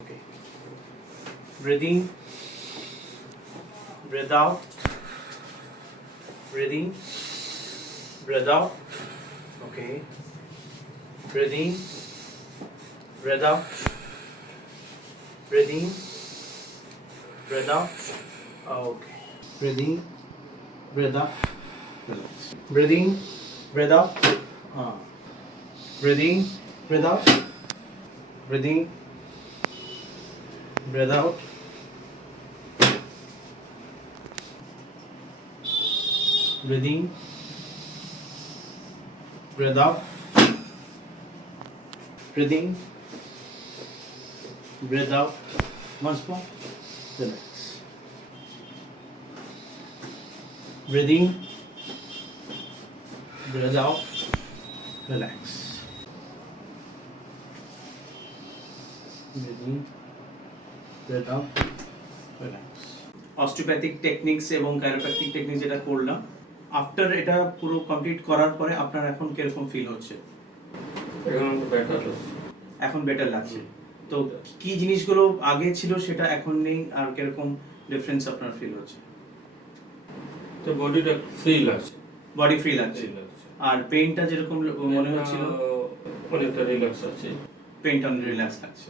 Okay. Breathe in, breathe out, breathe in, breathe out. Okay. Breathe in, breathe out, breathe in, breathe out. Okay. Breathe in, breathe out. Relax. Breathe in, breathe out. Breathe in, breathe out. Breathe in, breathe out. Breathe in, breathe out. Breathe in, breathe out. Once more. Relax. Breathe in, breathe out. Relax. Breathe in, breathe out. Relax. Osteopathic techniques এবং chiropractic technique যেটা করলাম, আফটার এটা পুরো কমপ্লিট করার পরে আপনার এখন কিরকম ফিল হচ্ছে? এখন বেটার লাগছে। তো কি জিনিসগুলো আগে ছিল সেটা এখন নেই, আর কিরকম ডিফারেন্স আপনার ফিল হচ্ছে? তো বডিটা ফ্রি লাগছে, বডি ফ্রি লাগছে। আর পেইনটা যেরকম মনে হচ্ছিল অনেকটা রিল্যাক্স আছে, পেইনটা রিল্যাক্স লাগছে।